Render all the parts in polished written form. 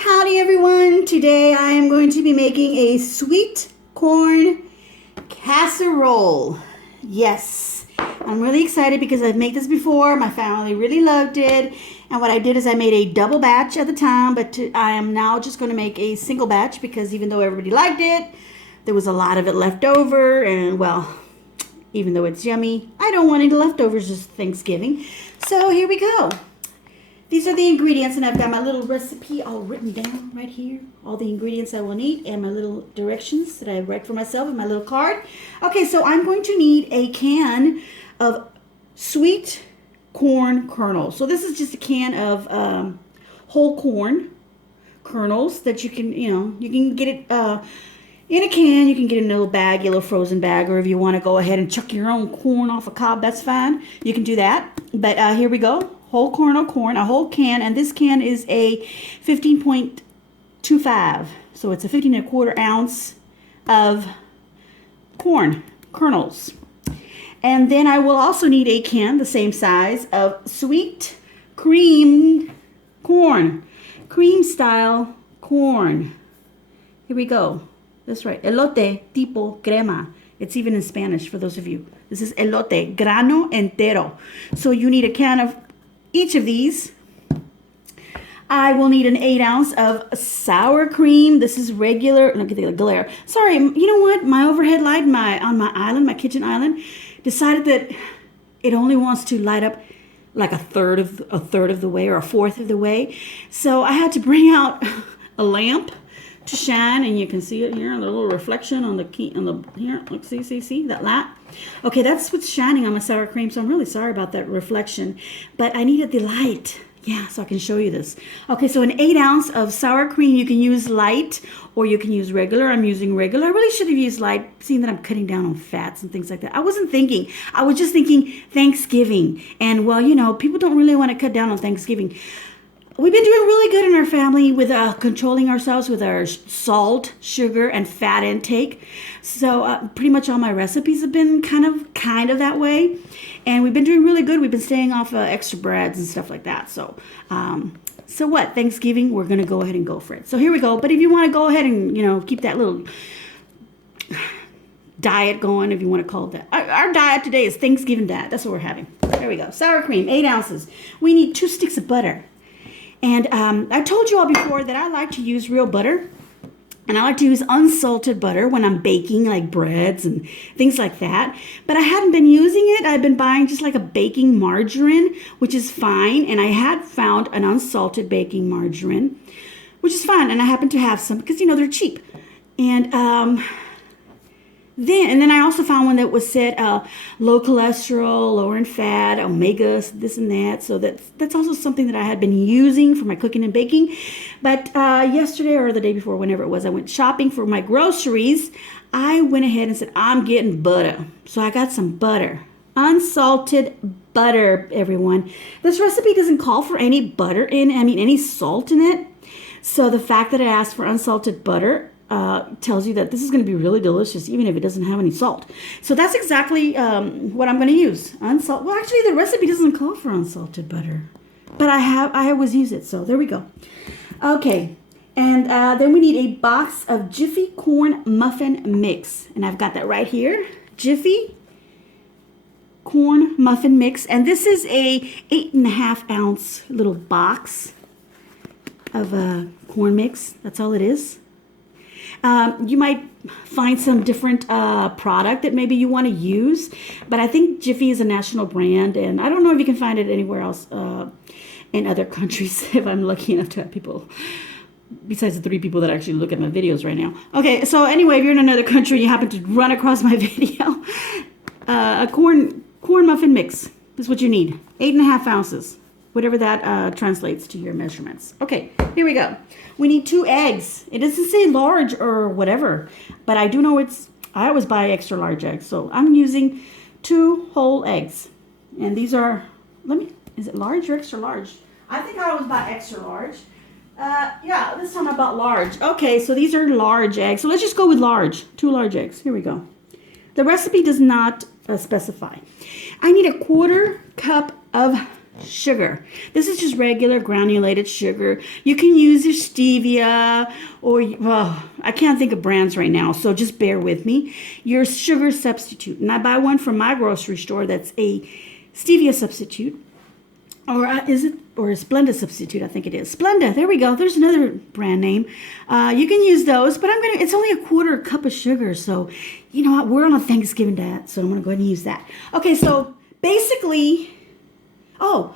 Howdy everyone! Today I am going to be making a sweet corn casserole. Yes, I'm really excited because I've made this before. My family really loved it. And what I did is I made a double batch at the time, but I am now just going to make a single batch because even though everybody liked it, there was a lot of it left over. And well, even though it's yummy, I don't want any leftovers this Thanksgiving. So here we go. These are the ingredients, and I've got my little recipe all written down right here. All the ingredients I will need and my little directions that I write for myself in my little card. Okay, so I'm going to need a can of sweet corn kernels. So this is just a can of whole corn kernels that you can, you can get it in a can. You can get it in a little bag, a little frozen bag, or if you want to go ahead and chuck your own corn off a cob, that's fine. You can do that. But here we go. Whole kernel corn, a whole can, and this can is a 15.25. So it's a 15.25 ounce of corn kernels. And then I will also need a can, the same size, of sweet cream corn, cream style corn. Here we go. That's right. Elote tipo crema. It's even in Spanish for those of you. This is elote, grano entero. So you need a can of each of these. I will need an 8 ounce of sour cream. This is regular. Look at the glare. Sorry, you know what? My overhead light on my island, my kitchen island, decided that it only wants to light up like a third of the way or a fourth of the way. So I had to bring out a lamp to shine, and you can see it here, a little reflection on the key here. Look, see that light. Okay, that's what's shining on my sour cream, so I'm really sorry about that reflection, but I needed the light, so I can show you this. Okay, so an 8 ounce of sour cream. You can use light or you can use regular. I'm using regular. I really should have used light, seeing that I'm cutting down on fats and things like that. I wasn't thinking. I was just thinking Thanksgiving, and well, people don't really want to cut down on Thanksgiving. We've been doing really good in our family with controlling ourselves with our salt, sugar, and fat intake. So pretty much all my recipes have been kind of that way. And we've been doing really good. We've been staying off extra breads and stuff like that. So what? Thanksgiving, we're going to go ahead and go for it. So here we go. But if you want to go ahead and, keep that little diet going, if you want to call it that. Our diet today is Thanksgiving diet. That's what we're having. There we go. Sour cream, 8 ounces. We need 2 sticks of butter. And I told you all before that I like to use real butter, and I like to use unsalted butter when I'm baking like breads and things like that. But I hadn't been using it. I've been buying just like a baking margarine, which is fine. And I had found an unsalted baking margarine, which is fine. And I happen to have some because, they're cheap. And then I also found one that was said low cholesterol, lower in fat, omega, this and that. So that's also something that I had been using for my cooking and baking. But yesterday or the day before, whenever it was, I went shopping for my groceries. I went ahead and said, I'm getting butter. So I got some butter. Unsalted butter, everyone. This recipe doesn't call for any butter any salt in it. So the fact that I asked for unsalted butter tells you that this is going to be really delicious, even if it doesn't have any salt. So that's exactly what I'm going to use. Well, actually, the recipe doesn't call for unsalted butter, but I always use it. So there we go. Okay, and then we need a box of Jiffy corn muffin mix, and I've got that right here. Jiffy corn muffin mix, and this is a 8.5 ounce little box of corn mix. That's all it is. You might find some different product that maybe you want to use, but I think Jiffy is a national brand, and I don't know if you can find it anywhere else in other countries if I'm lucky enough to have people, besides the 3 people that actually look at my videos right now. Okay, so anyway, if you're in another country and you happen to run across my video, a corn muffin mix is what you need, 8.5 ounces. Whatever that translates to your measurements. Okay, here we go. We need 2 eggs. It doesn't say large or whatever, but I do know I always buy extra large eggs. So I'm using 2 whole eggs. And these are, is it large or extra large? I think I always buy extra large. Yeah, this time I bought large. Okay, so these are large eggs. So let's just go with large. 2 large eggs. Here we go. The recipe does not specify. I need a 1/4 cup of sugar. This is just regular granulated sugar. You can use your stevia or, well, I can't think of brands right now, so just bear with me. Your sugar substitute. And I buy one from my grocery store that's a stevia substitute. Or is it, or a Splenda substitute? I think it is. Splenda, there we go. There's another brand name. You can use those, but it's only a quarter cup of sugar. So, you know what? We're on a Thanksgiving diet, so I'm going to go ahead and use that. Okay, so basically, oh,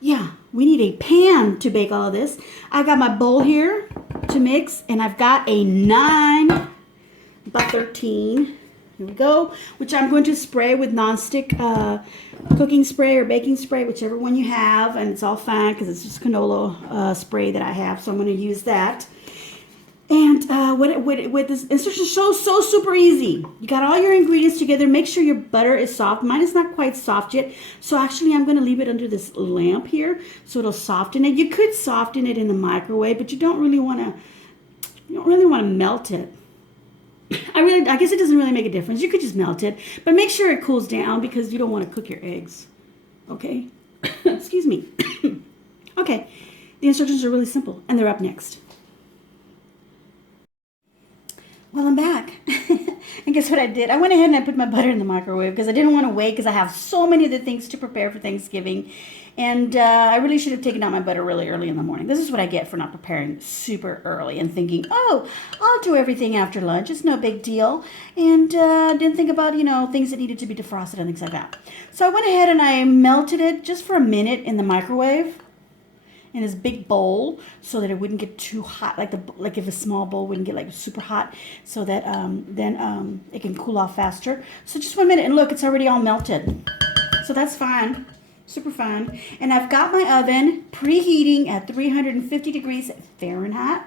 yeah, we need a pan to bake all of this. I got my bowl here to mix, and I've got a 9 by 13. Here we go, which I'm going to spray with nonstick cooking spray or baking spray, whichever one you have, and it's all fine because it's just canola spray that I have, so I'm going to use that. And with this instruction show, so super easy. You got all your ingredients together. Make sure your butter is soft. Mine is not quite soft yet, so actually I'm going to leave it under this lamp here so it'll soften it. You could soften it in the microwave, but you don't really want to melt it. I guess it doesn't really make a difference. You could just melt it, but make sure it cools down because you don't want to cook your eggs. Okay? Excuse me. Okay. The instructions are really simple, and they're up next. Well, I'm back. And guess what I did? I went ahead and I put my butter in the microwave because I didn't want to wait because I have so many other things to prepare for Thanksgiving. And I really should have taken out my butter really early in the morning. This is what I get for not preparing super early and thinking, oh, I'll do everything after lunch. It's no big deal. And didn't think about, things that needed to be defrosted and things like that. So I went ahead and I melted it just for a minute in the microwave in this big bowl so that it wouldn't get too hot, like if a small bowl wouldn't get like super hot, so that then it can cool off faster. So just 1 minute, and look, it's already all melted. So that's fine. Super fine. And I've got my oven preheating at 350 degrees Fahrenheit.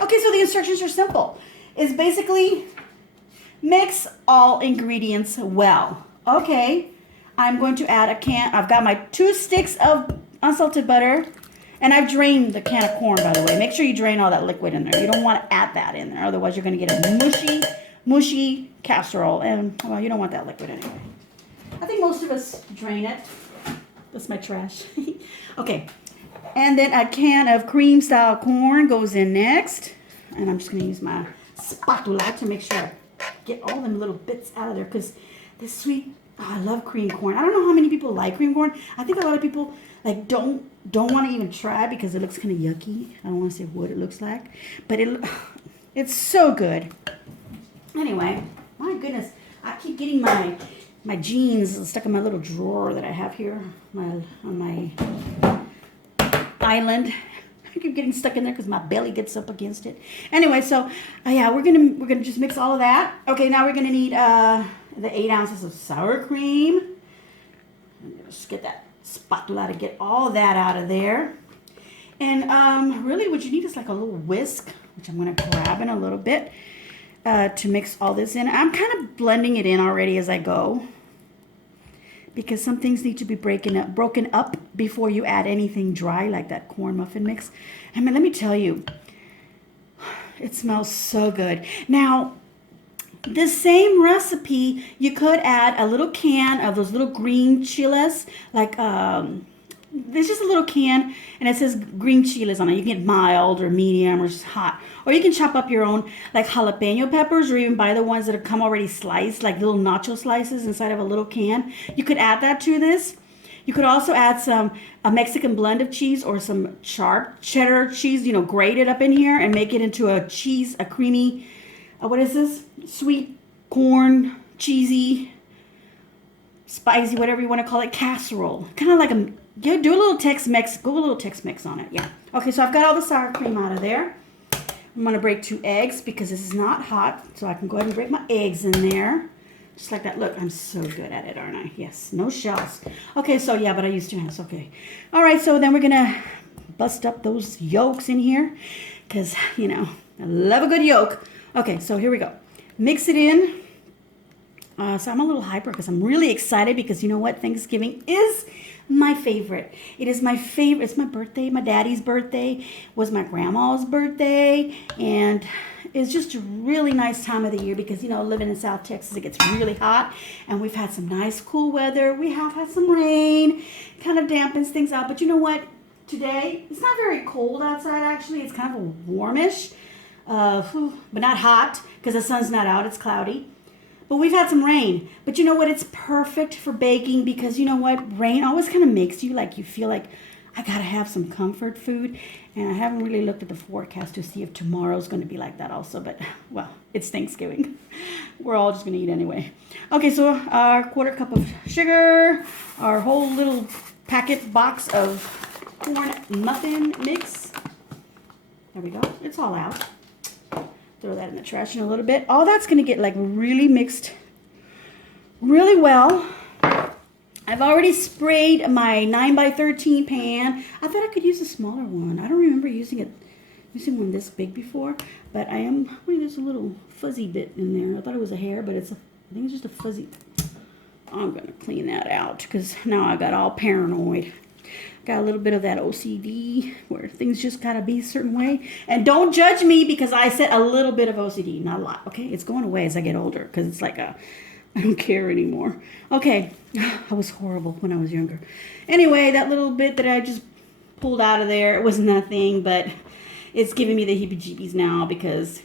Okay, so the instructions are simple. It's basically mix all ingredients well. Okay, I'm going to add I've got my 2 sticks of unsalted butter, and I've drained the can of corn, by the way. Make sure you drain all that liquid in there. You don't want to add that in there, otherwise you're going to get a mushy casserole, and well, you don't want that liquid anyway. I think most of us drain it. That's my trash. Okay. And then a can of cream style corn goes in next. And I'm just going to use my spatula to make sure I get all them little bits out of there. Because this sweet, I love cream corn. I don't know how many people like cream corn. I think a lot of people don't want to even try because it looks kind of yucky. I don't want to say what it looks like. But it's so good. Anyway, my goodness. I keep getting my jeans stuck in my little drawer that I have here on my island. I keep getting stuck in there because my belly gets up against it. Anyway, so yeah, we're gonna just mix all of that. Okay, now we're gonna need the 8 ounces of sour cream. Just get that spatula to get all that out of there. And really, what you need is like a little whisk, which I'm gonna grab in a little bit to mix all this in. I'm kind of blending it in already as I go, because some things need to be broken up before you add anything dry like that corn muffin mix. I mean, let me tell you, it smells so good. Now, the same recipe, you could add a little can of those little green chiles, like there's just a little can and it says green chiles on it. You can get mild or medium or hot. Or you can chop up your own like jalapeno peppers, or even buy the ones that come already sliced, like little nacho slices inside of a little can. You could add that to this. You could also add a Mexican blend of cheese or some sharp cheddar cheese, grated up in here, and make it into a creamy, what is this? Sweet corn, cheesy, spicy, whatever you want to call it, casserole. Kind of like do a little Tex-Mex, go a little Tex-Mex on it, yeah. Okay, so I've got all the sour cream out of there. I'm going to break 2 eggs because this is not hot, so I can go ahead and break my eggs in there. Just like that. Look, I'm so good at it, aren't I? Yes, no shells. Okay, so yeah, but I used 2 hands. Okay. All right, so then we're going to bust up those yolks in here because, I love a good yolk. Okay, so here we go. Mix it in. So I'm a little hyper because I'm really excited because you know what? Thanksgiving is my favorite. It is my favorite. It's my birthday. My daddy's birthday was my grandma's birthday. And it's just a really nice time of the year because, living in South Texas, it gets really hot. And we've had some nice cool weather. We have had some rain. Kind of dampens things out. But you know what? Today, it's not very cold outside, actually. It's kind of a warmish, but not hot because the sun's not out. It's cloudy. But we've had some rain. But you know what? It's perfect for baking because you know what? Rain always kind of makes you you feel like, I got to have some comfort food. And I haven't really looked at the forecast to see if tomorrow's going to be like that also. But, well, it's Thanksgiving. We're all just going to eat anyway. Okay, so our quarter cup of sugar, our whole little packet box of corn muffin mix. There we go. It's all out. Throw that in the trash in a little bit. All that's going to get really mixed really well. I've already sprayed my 9x13 pan. I thought I could use a smaller one. I don't remember using one this big before, but there's a little fuzzy bit in there. I thought it was a hair, but I think it's just a fuzzy. I'm going to clean that out because now I got all paranoid. Got a little bit of that OCD where things just gotta be a certain way. And don't judge me because I said a little bit of OCD, not a lot. Okay, it's going away as I get older because it's I don't care anymore. Okay, I was horrible when I was younger. Anyway, that little bit that I just pulled out of there, it was nothing, but it's giving me the heebie-jeebies now because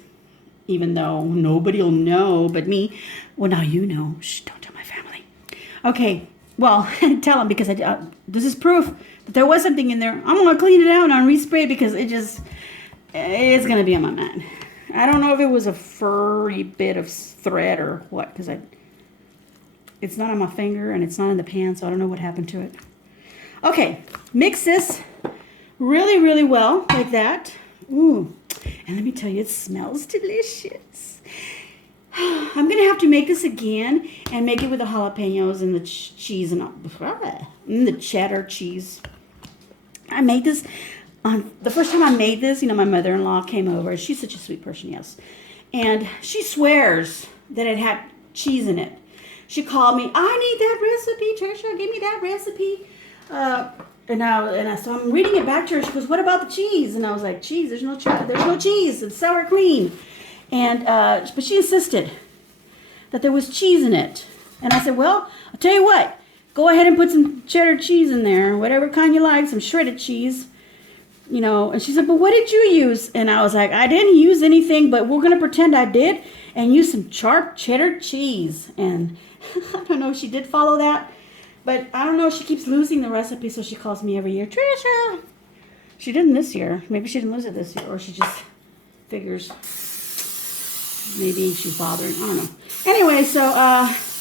even though nobody will know but me, well, now you know. Shh, don't tell my family. Okay. Well, tell them because this is proof that there was something in there. I'm going to clean it out and respray it because it's going to be on my mind. I don't know if it was a furry bit of thread or what because it's not on my finger and it's not in the pan, so I don't know what happened to it. Okay, mix this really, really well like that. Ooh, and let me tell you, it smells delicious. I'm going to have to make this again and make it with the jalapenos and the cheese and the cheddar cheese. I made this the first time I made this, my mother-in-law came over. She's such a sweet person, yes. And she swears that it had cheese in it. She called me, I need that recipe, Trisha, give me that recipe. So I'm reading it back to her. She goes, what about the cheese? And I was like, cheese, there's no cheese, it's sour cream. And but she insisted that there was cheese in it. And I said, well, I'll tell you what. Go ahead and put some cheddar cheese in there, whatever kind you like, some shredded cheese. And she said, but what did you use? And I was like, I didn't use anything, but we're going to pretend I did and use some sharp cheddar cheese. And I don't know if she did follow that, but I don't know. She keeps losing the recipe, so she calls me every year, Trisha. She didn't this year. Maybe she didn't lose it this year, or she just figures maybe she's bothering. I don't know. Anyway, so,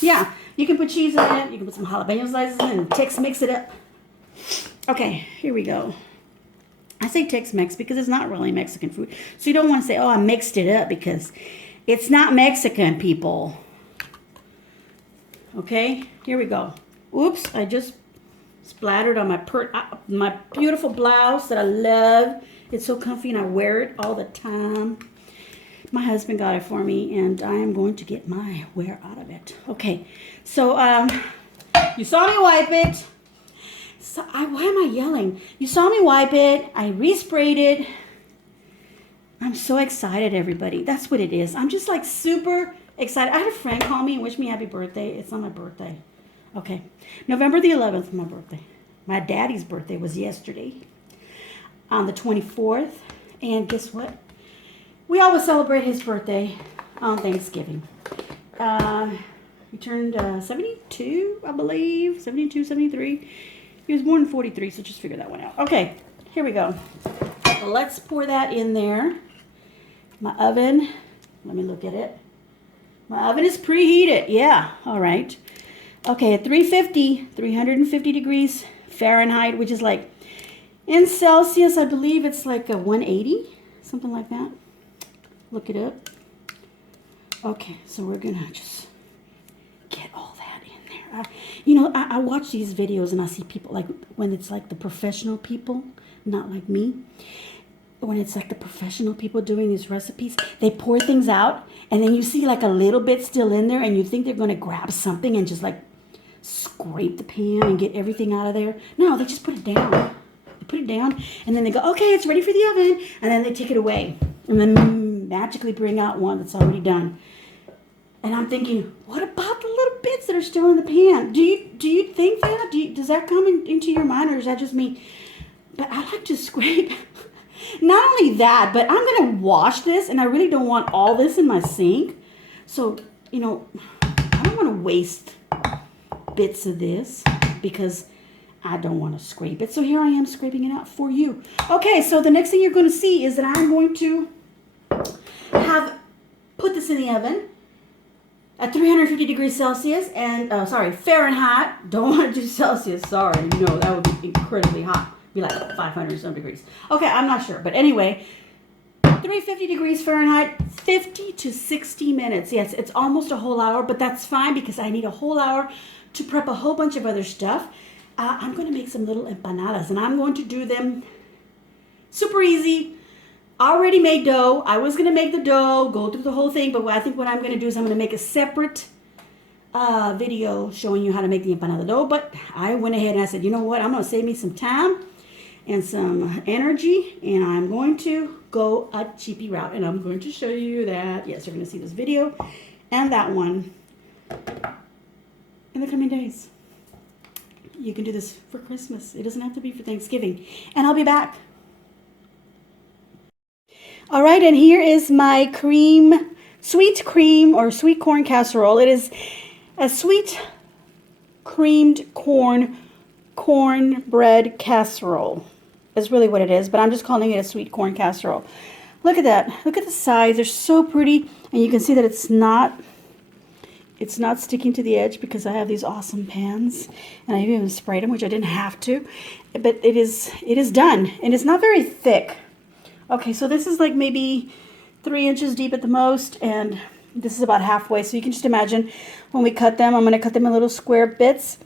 yeah, you can put cheese in it. You can put some jalapeno slices in and Tex-Mix it up. Okay, here we go. I say Tex-Mex because it's not really Mexican food. So you don't want to say, oh, I mixed it up because it's not Mexican, people. Okay, here we go. Oops, I just splattered on my beautiful blouse that I love. It's so comfy and I wear it all the time. My husband got it for me, and I am going to get my wear out of it. Okay, so you saw me wipe it. So why am I yelling? You saw me wipe it. I resprayed it. I'm so excited, everybody. That's what it is. I'm just super excited. I had a friend call me and wish me happy birthday. It's not my birthday. Okay, November the 11th, my birthday. My daddy's birthday was yesterday on the 24th, and guess what? We always celebrate his birthday on Thanksgiving. He turned 72, I believe. 72, 73. He was born in 43, so just figure that one out. Okay, here we go. Let's pour that in there. My oven, let me look at it. My oven is preheated. Yeah, all right. Okay, at 350 degrees Fahrenheit, which is in Celsius, I believe it's a 180, something like that. Look it up. Okay, so we're going to just get all that in there. I watch these videos and I see people, when it's the professional people, not like me. When it's the professional people doing these recipes, they pour things out and then you see a little bit still in there and you think they're going to grab something and just scrape the pan and get everything out of there. No, they just put it down. They put it down, and then they go, okay, it's ready for the oven, and then they take it away, and then magically bring out one that's already done. And I'm thinking, what about the little bits that are still in the pan? Do you think that? Does that come into your mind, or is that just me? But I like to scrape. Not only that, but I'm going to wash this, and I really don't want all this in my sink. So, I don't want to waste bits of this because I don't want to scrape it. So here I am scraping it out for you. Okay, so the next thing you're going to see is that I'm going to put this in the oven at 350 degrees Celsius and, Fahrenheit. Don't want to do Celsius, sorry. No, that would be incredibly hot. Be like 500 some degrees. Okay, I'm not sure. But anyway, 350 degrees Fahrenheit, 50 to 60 minutes. Yes, it's almost a whole hour, but that's fine because I need a whole hour to prep a whole bunch of other stuff. I'm going to make some little empanadas, and I'm going to do them super easy. Already made dough. I was going to make the dough, go through the whole thing, but I think what I'm going to do is I'm going to make a separate video showing you how to make the empanada dough. But I went ahead and I said, you know what? I'm going to save me some time and some energy, and I'm going to go a cheapy route, and I'm going to show you that. Yes, you're going to see this video and that one in the coming days. You can do this for Christmas. It doesn't have to be for Thanksgiving. And I'll be back. All right, and here is my sweet corn casserole. It is a sweet creamed cornbread casserole. Is really what it is, but I'm just calling it a sweet corn casserole. Look at that. Look at the sides. They're so pretty, and you can see that it's not sticking to the edge because I have these awesome pans, and I even sprayed them, which I didn't have to, but it is done, and it's not very thick. Okay, so this is like maybe 3 inches deep at the most, and this is about halfway, so you can just imagine when we cut them, I'm going to cut them in little square bits.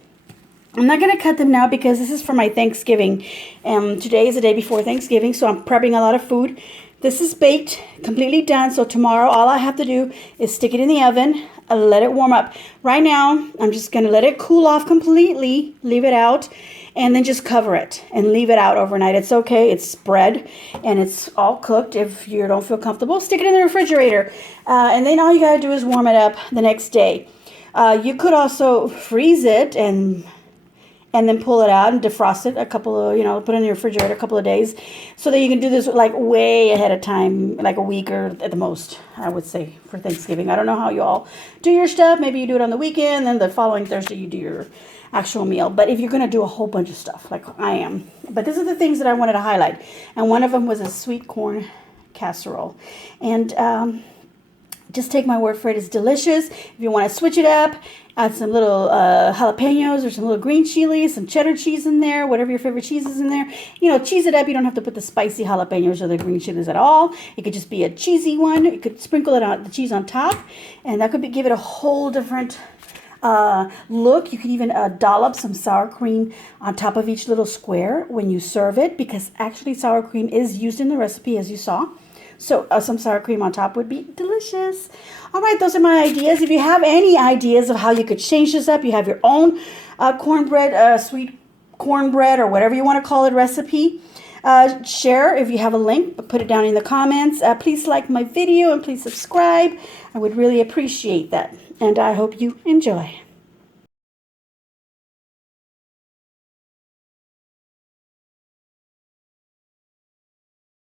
I'm not going to cut them now because this is for my Thanksgiving. Today is the day before Thanksgiving, so I'm prepping a lot of food. This is baked, completely done, so tomorrow all I have to do is stick it in the oven and let it warm up. Right now, I'm just going to let it cool off completely, leave it out, and then just cover it and leave it out overnight. It's okay. It's spread, and it's all cooked. If you don't feel comfortable, stick it in the refrigerator, and then all you got to do is warm it up the next day. You could also freeze it and then pull it out and defrost it put it in your refrigerator a couple of days so that you can do this like way ahead of time, like a week or at the most, I would say, for Thanksgiving. I don't know how you all do your stuff. Maybe you do it on the weekend, then the following Thursday you do your actual meal. But if you're going to do a whole bunch of stuff like I am. But these are the things that I wanted to highlight. And one of them was a sweet corn casserole. And just take my word for it, it's delicious. If you want to switch it up, add some little jalapenos or some little green chilies, some cheddar cheese in there, whatever your favorite cheese is in there. Cheese it up. You don't have to put the spicy jalapenos or the green chilies at all. It could just be a cheesy one. You could sprinkle it on the cheese on top, and that could give it a whole different look. You could even dollop some sour cream on top of each little square when you serve it, because actually sour cream is used in the recipe, as you saw. So some sour cream on top would be delicious. All right, those are my ideas. If you have any ideas of how you could change this up, you have your own cornbread, sweet cornbread, or whatever you want to call it recipe, share. If you have a link, put it down in the comments. Please like my video and please subscribe. I would really appreciate that. And I hope you enjoy.